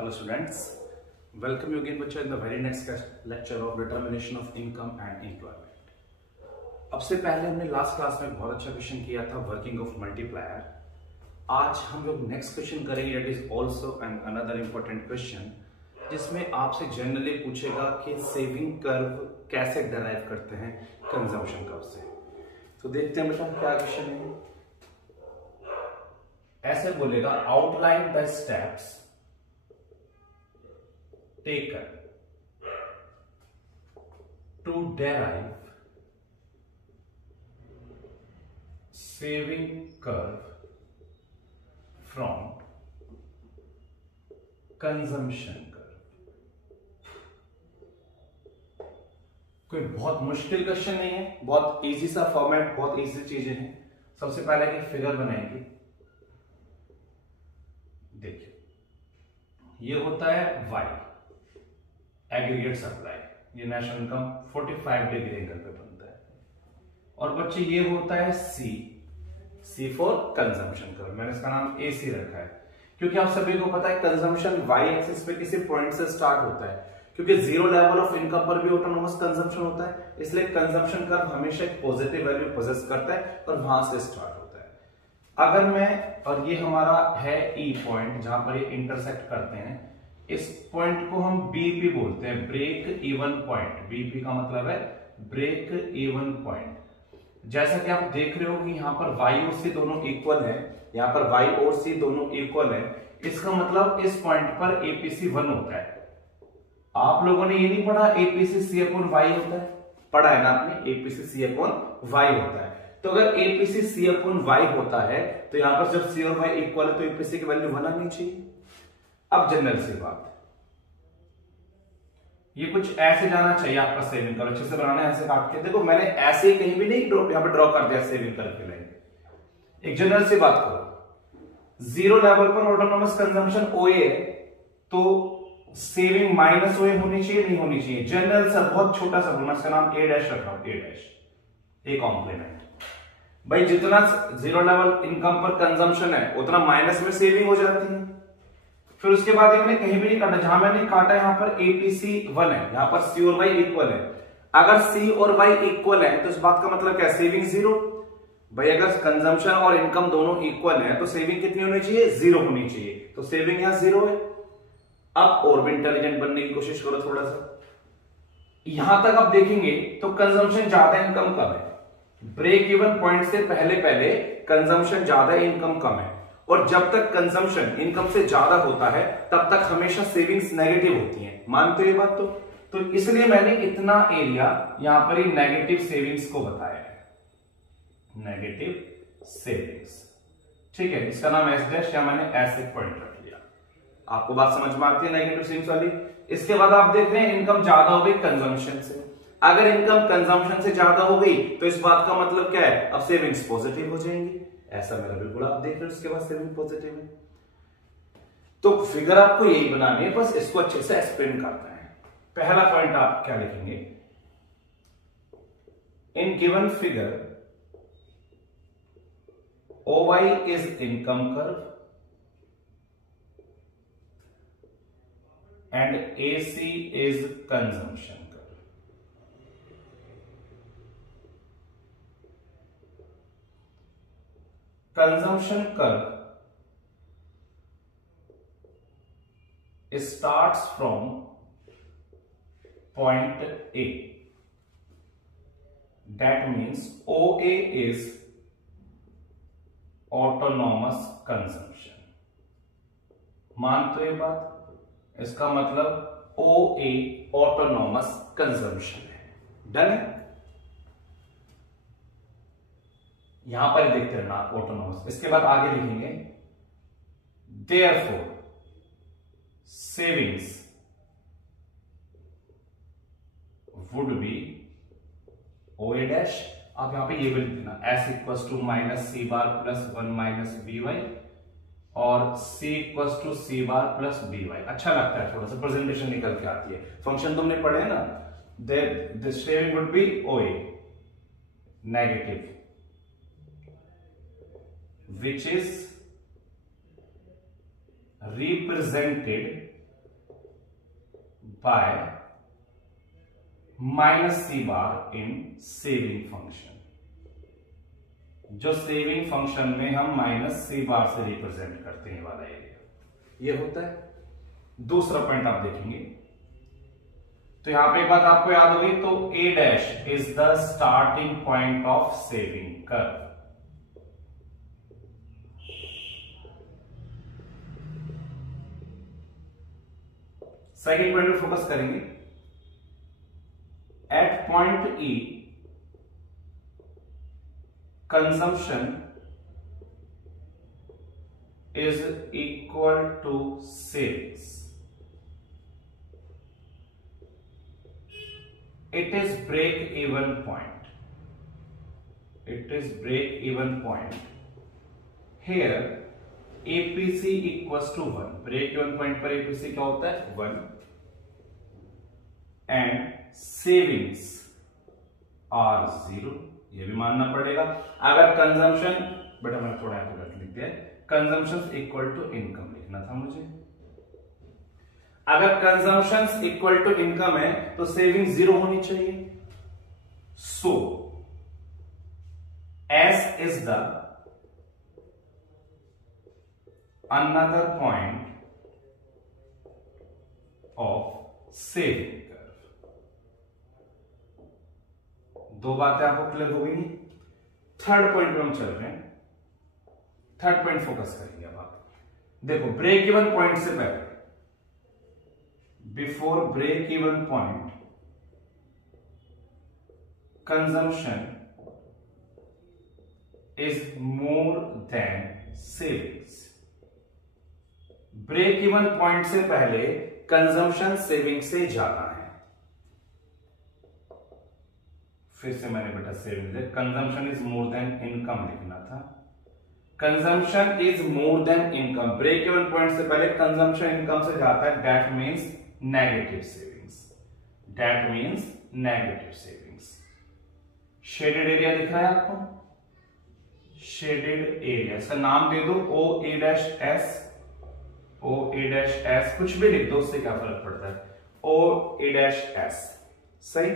Hello students, welcome you again बच्चा in the very next lecture of determination of income and employment। अब से पहले हमने last class में बहुत अच्छा क्वेश्चन किया था वर्किंग ऑफ मल्टीप्लायर। आज हम लोग नेक्स्ट क्वेश्चन करेंगे, it is also an another important question जिसमें आपसे जनरली पूछेगा कि सेविंग कर्व कैसे डराइव करते हैं कंजम्पशन कर्व से। तो देखते हैं बेटा क्या क्वेश्चन है। ऐसे बोलेगा outline the steps taken to derive saving curve from consumption curve। कोई बहुत मुश्किल क्वेश्चन नहीं है, बहुत इजी सा फॉर्मेट, बहुत इजी चीजें हैं। सबसे पहले एक फिगर बनाएंगे। देखिए ये होता है y एग्रीगेट सप्लाई, ये नेशनल इनकम 45 डिग्री एंगल पे बनता है। और बच्चे ये होता है C फॉर कंजम्पशन कर्व। मैंने इसका नाम AC रखा है क्योंकि आप सभी को पता है कंजम्पशन y एक्सिस पे किसी पॉइंट से स्टार्ट होता है, क्योंकि जीरो लेवल ऑफ इनकम पर भी ऑटोनोमस कंजम्पशन होता है, इसलिए कंजम्पशन कर्व हमेशा एक पॉजिटिव वैल्यू पोजेस करता है और वहां से स्टार्ट होता है। अगर मैं, और ये हमारा है E पॉइंट जहां पर ये इंटरसेक्ट करते हैं, इस पॉइंट को हम BP बोलते हैं, ब्रेक इवन पॉइंट। BP का मतलब है ब्रेक इवन पॉइंट। जैसा कि आप देख रहे हो कि यहाँ पर Y और C दोनों इक्वल है, यहाँ पर Y और C दोनों इक्वल है, इसका मतलब इस पॉइंट पर APC 1 होता है। आप लोगों ने ये नहीं पढ़ा APC C अपॉन Y होता है? पढ़ा है ना आपने, APC C अपॉन Y होता है। तो अगर APC C अपॉन Y होता है तो यहां पर जब C और Y इक्वल है तो APC की वैल्यू 1 आनी चाहिए। अब जनरल सी बात, ये कुछ ऐसे जाना चाहिए आपका सेविंग कर्व। अच्छे से बनाना है, ऐसे काट के देखो, मैंने ऐसे कहीं भी नहीं यहां पर ड्रॉ कर दिया सेविंग कर्व के लाइन। एक जनरल सी बात करो, जीरो लेवल पर ऑटोनोमस कंजम्पशन OA है तो सेविंग माइनस OA होनी चाहिए, नहीं होनी चाहिए? जनरल सा बहुत छोटा सा बोलना, इसका नाम A डैश रखा हूं, A कॉम्प्लीमेंट। भाई जितना जीरो लेवल इनकम पर कंजम्पशन है उतना माइनस में सेविंग हो जाती है। फिर उसके बाद मैंने कहीं भी नहीं काटा, जहां मैंने काटा यहां पर APC 1 है, यहां पर C और Y इक्वल है। अगर C और Y इक्वल है तो इस बात का मतलब क्या है? Saving zero. भाई अगर कंजम्पशन और इनकम दोनों इक्वल है तो सेविंग कितनी होनी चाहिए? जीरो होनी चाहिए। तो सेविंग यहां जीरो है। अब और भी इंटेलिजेंट बनने की कोशिश करो थोड़ा सा। यहां तक आप देखेंगे तो कंजम्पशन ज्यादा, इनकम कम है। ब्रेक इवन पॉइंट से पहले पहले कंजम्पशन ज्यादा, इनकम कम है। और जब तक कंजम्पशन इनकम से ज्यादा होता है तब तक हमेशा सेविंग्स नेगेटिव होती हैं। मानते हो ये बात? तो इसलिए मैंने इतना एरिया यहां पर ही नेगेटिव सेविंग्स को बताया है, नेगेटिव सेविंग्स। ठीक है, इसका नाम S डैश या मैंने ऐसे पॉइंट रख लिया। आपको बात समझ में आती है नेगेटिव सेविंग्स वाली? इसके बाद आप देख रहे हैं इनकम ज्यादा हो गई कंजम्पशन से। अगर इनकम कंजम्पशन से ज्यादा हो गई तो इस बात का मतलब क्या है? अब सेविंग्स पॉजिटिव हो जाएंगी। ऐसा मेरा बिल्कुल आप देख रहे हो, उसके बाद सेविंग पॉजिटिव है। तो फिगर आपको यही बनानी है, बस इसको अच्छे से एक्सप्लेन करना है। पहला पॉइंट आप क्या लिखेंगे? In given figure OY is income curve and AC is consumption curve। Consumption curve starts from point A. That means OA is autonomous consumption। मानते हो ये बात? इसका मतलब OA ऑटोनॉमस कंजम्पशन है। डन है? यहां पर देखते रहना आप ऑटोनॉमस। इसके बाद आगे लिखेंगे therefore savings would be OA dash. आप यहां पे ये भी लिख देना, S equals to minus C bar plus 1 minus BY और C equals to C bar plus BY। अच्छा लगता है, थोड़ा सा प्रेजेंटेशन निकल के आती है। फंक्शन तुमने पढ़े ना, the saving would be OA negative which is represented by minus C bar in saving function. जो सेविंग फंक्शन में हम माइनस सी बार से रिप्रेजेंट करते हैं वाला एरिया ये होता है। दूसरा पॉइंट आप देखेंगे तो यहां पे एक बात आपको याद होगी, तो A dash is the starting point of saving curve. Second point पे फोकस करेंगे। At point E consumption is equal to savings. It is break even point. It is break even point. Here APC equals to 1. Break even point पर APC क्या होता है 1 and savings are 0. ये भी मानना पड़ेगा। अगर कंजम्पशन, बेटा मैं थोड़ा यहाँ पे गलत लिख दिया, कंजम्पशन इक्वल टू इनकम लिखना था मुझे। अगर कंजम्पशन इक्वल टू इनकम है तो सेविंग 0 होनी चाहिए। So S is the another point of saving curve. दो बातें आपको क्लियर हो गई। थर्ड पॉइंट पे हम चल रहे हैं। थर्ड पॉइंट फोकस करेंगे। अब आप देखो ब्रेक इवन पॉइंट से पहले, before break even point consumption is more than savings। Break even point से पहले कंजम्पशन सेविंग से ज्यादा है। फिर से मैंने बेटा सेविंग से, consumption is more than income लिखना था। Consumption is more than income, break even point से पहले कंजम्पशन इनकम से ज्यादा है। That means negative savings. That means negative savings. Shaded area दिख रहा है आपको, शेडेड एरिया, इसका नाम दे दो O A dash S. O A dash S कुछ भी लिख दो, उससे क्या फर्क पड़ता है। ओ ए डैश एस सही।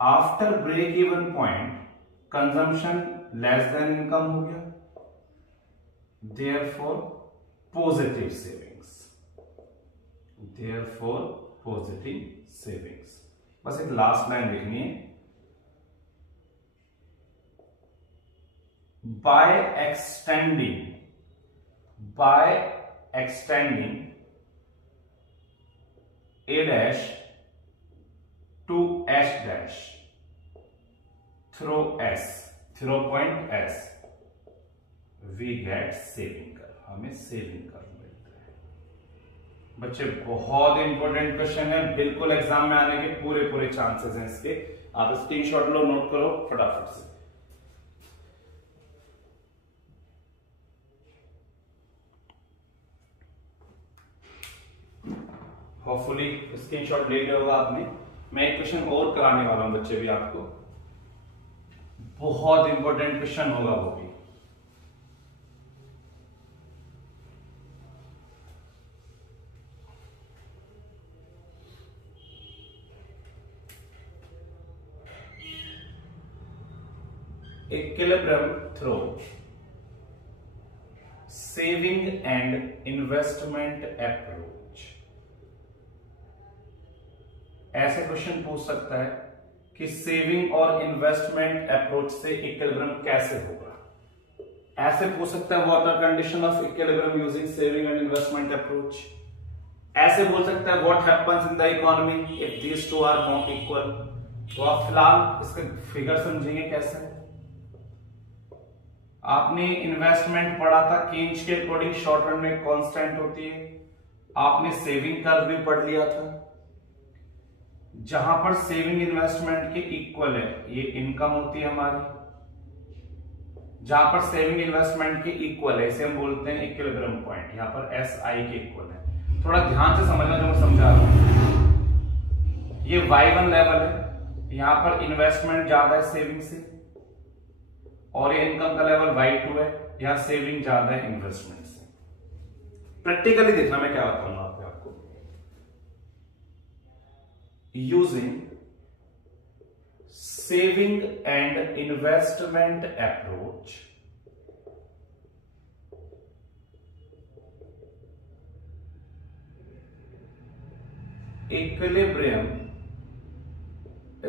After break even point consumption less than income हो गया, therefore positive savings. Therefore positive savings. बस एक लास्ट लाइन लिखनी है। by extending a dash to h dash through point s we get saving curve. हमें saving curve मिलता है। बच्चे बहुत इंपॉर्टेंट क्वेश्चन है, बिल्कुल एग्जाम में आने के पूरे चांसेस हैं इसके। आप स्क्रीनशॉट लो, नोट करो फटाफट से। होपफुली स्क्रीनशॉट ले लिया होगा आपने। मैं एक क्वेश्चन और कराने वाला हूं बच्चे भी आपको, बहुत इंपॉर्टेंट क्वेश्चन होगा वो भी। Equilibrium through saving and investment approach. ऐसे क्वेश्चन पूछ सकता है कि सेविंग और इन्वेस्टमेंट अप्रोच से इक्विलिब्रियम कैसे होगा। ऐसे पूछ सकता है what are condition of equilibrium using saving and investment approach. ऐसे बोल सकता है what happens in the economy if these two are not equal. तो आप फिलहाल इसका फिगर समझेंगे कैसे। आपने इन्वेस्टमेंट पढ़ा था, केन्स के अकॉर्डिंग शॉर्ट रन में कांस्टेंट होती है। आपने सेविंग कर्व भी पढ़ लिया था, जहां पर सेविंग इन्वेस्टमेंट के इक्वल है, ये इनकम होती है हमारी। जहां पर सेविंग इन्वेस्टमेंट के इक्वल है इसे हम बोलते हैं इक्विलिब्रियम पॉइंट। यहां पर एस आई के इक्वल है। थोड़ा ध्यान से समझना जो मैं समझा रहा हूं। ये Y1 लेवल है, यहां पर इन्वेस्टमेंट ज्यादा है सेविंग से, और ये इनकम का लेवल Y2 है, यहां सेविंग ज्यादा है इन्वेस्टमेंट से। प्रैक्टिकली देखना मैं क्या बताऊंगा आपको। Using saving and investment approach, equilibrium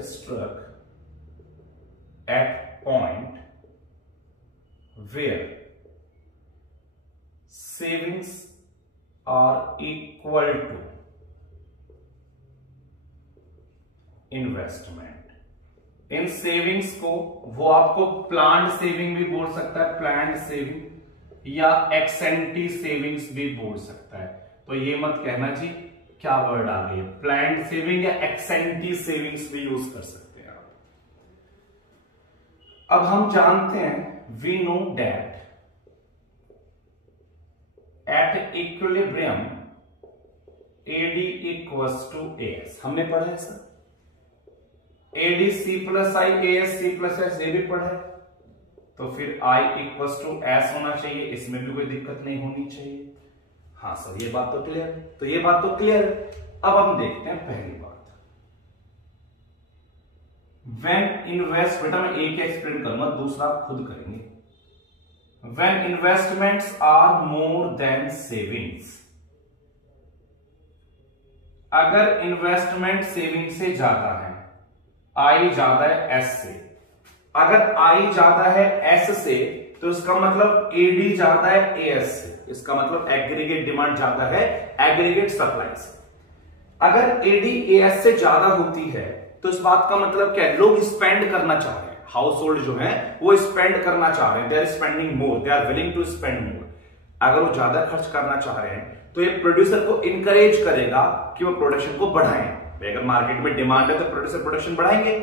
struck at point where savings are equal to investment. In savings को वो आपको प्लान्ड सेविंग भी बोल सकता है, प्लान्ड सेविंग, या एक्सेंटी सेविंग्स भी बोल सकता है। तो ये मत कहना जी क्या वर्ड आ गई, प्लान्ड सेविंग या एक्सेंटी सेविंग्स भी यूज कर सकते हैं आप। अब हम जानते हैं, we know that at equilibrium AD equals to AS, हमने पढ़ा है sir. AD C plus I, AS C plus S, ये भी पढ़ा है। तो फिर I इक्वल्स टू S होना चाहिए, इसमें भी कोई दिक्कत नहीं होनी चाहिए। हाँ सर, ये बात तो क्लियर है। तो ये बात तो क्लियर है। अब हम देखते हैं पहली बात, व्हेन इन्वेस्ट, बेटा मैं एक एक्सप्लेन करूंगा, दूसरा आप खुद करेंगे। When investments are more than savings, अगर इन्वेस्टमेंट सेविंग से ज्यादा है, आई ज्यादा है एस से, अगर आई ज्यादा है एस से तो इसका मतलब एडी ज्यादा है एएस से, इसका मतलब एग्रीगेट डिमांड ज्यादा है एग्रीगेट सप्लाई से। अगर एडी एएस से ज्यादा होती है तो इस बात का मतलब क्या है, लोग स्पेंड करना चाह रहे हैं, हाउस होल्ड जो है वो स्पेंड करना चाह रहे हैं, they are spending more, they are willing to spend more. अगर वो ज्यादा खर्च करना चाह रहे हैं तो ये प्रोड्यूसर को इनकरेज करेगा कि वो प्रोडक्शन को बढ़ाएं। अगर मार्केट में डिमांड है तो प्रोड्यूसर प्रोडक्शन बढ़ाएंगे।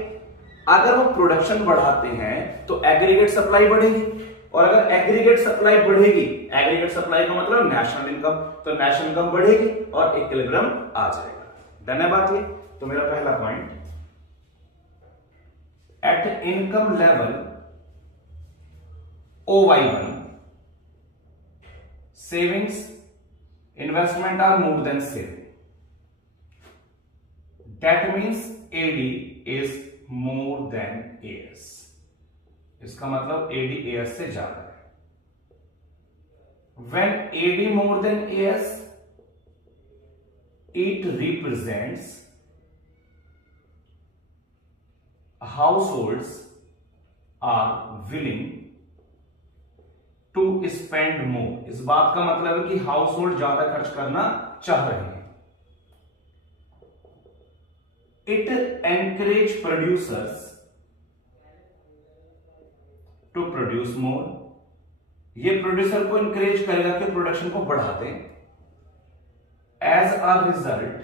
अगर वो प्रोडक्शन बढ़ाते हैं तो एग्रीगेट सप्लाई बढ़ेगी, और अगर एग्रीगेट सप्लाई बढ़ेगी, एग्रीगेट सप्लाई का मतलब नेशनल इनकम, तो नेशनल इनकम बढ़ेगी और इक्विलिब्रियम आ जाएगा। धन्यवाद। ये तो मेरा पहला point, at income level OY1 savings investment are more than saving, that means AD is more than AS, इसका मतलब AD AS से ज्यादा है। When AD more than AS, it represents households are willing to spend more, इस बात का मतलब है कि हाउस होल्ड ज्यादा खर्च करना चाह रहे हैं। It encourage producers to produce more, ये प्रोड्यूसर को इंकरेज करेगा कि प्रोडक्शन को बढ़ा दें। As a result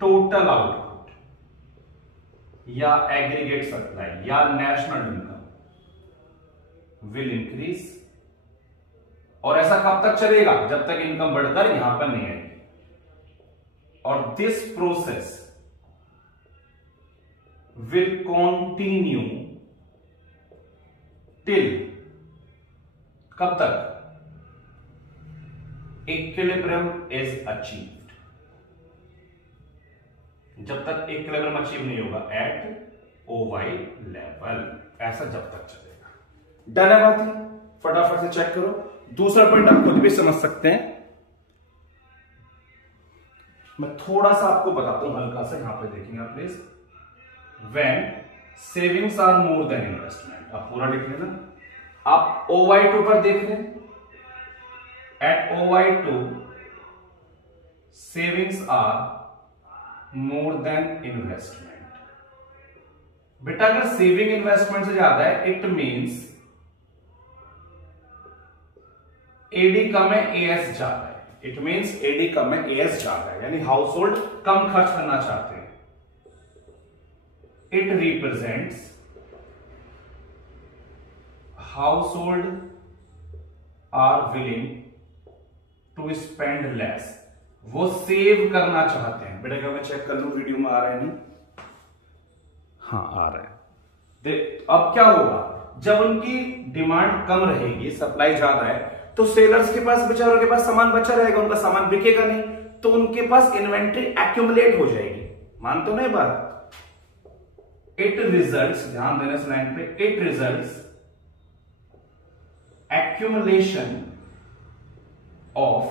total output या एग्रीगेट सप्लाई या नेशनल इनकम विल इंक्रीज, और ऐसा कब तक चलेगा, जब तक इनकम बढ़कर यहां पर नहीं आएगी। और this process will continue till, कब तक, इक्विलिब्रियम इज अचीव्ड, जब तक इक्विलिब्रियम अचीव नहीं होगा एट OY लेवल, ऐसा जब तक चलेगा। डन है बात, फटाफट से चेक करो। दूसरा पॉइंट आप खुद भी समझ सकते हैं, मैं थोड़ा सा आपको बताता हूं हल्का सा, यहां पे देखेंगे आप please. When savings are more than investment, आप पूरा लिख लेना। आप OY2 पर देख रहे हैं, at OY2 savings are more than investment. बेटा अगर सेविंग इन्वेस्टमेंट से ज्यादा है, इट मींस एडी कम है, एएस ज्यादा है। इट मींस एडी कम है, एएस ज्यादा है, यानी हाउस होल्ड कम खर्च करना चाहते हैं। It represents household are willing to spend less, वो सेव करना चाहते हैं। बेटा क्या मैं चेक कर लूं वीडियो में आ रहा है नहीं, हाँ आ रहा है। अब क्या होगा, जब उनकी डिमांड कम रहेगी, सप्लाई ज्यादा है, तो सेलर्स के पास, बेचारों के पास सामान बचा रहेगा, उनका सामान बिकेगा नहीं, तो उनके पास इन्वेंट्री एक्यूमुलेट हो जाएगी। मान तो नहीं बात? इट रिजल्ट्स, ध्यान देना इस लाइन पे, it results accumulation of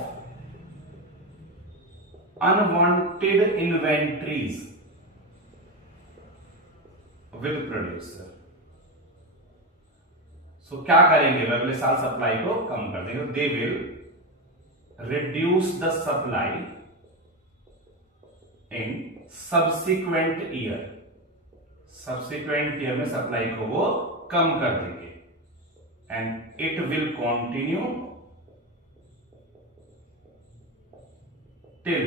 unwanted inventories with producer। सो क्या करेंगे, वे अगले साल सप्लाई को कम कर देंगे। They will reduce the supply in subsequent year, subsequent year में सप्लाई को वो कम कर देंगे। And it will continue till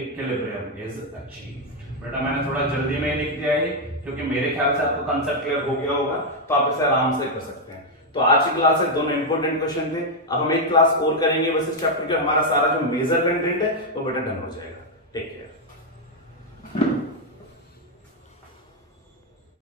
equilibrium is achieved। बेटा मैंने थोड़ा जल्दी में लिख दिया है क्योंकि मेरे ख्याल से आपको कंसेप्ट क्लियर हो गया होगा, तो आप इसे आराम से कर सकते हैं। तो आज की क्लास से दोनों इंपॉर्टेंट क्वेश्चन थे। अब हम एक क्लास और करेंगे बस इस चैप्टर के, हमारा सारा जो मेजर कंटेंट है वो बेटा डन हो जाएगा। Take care.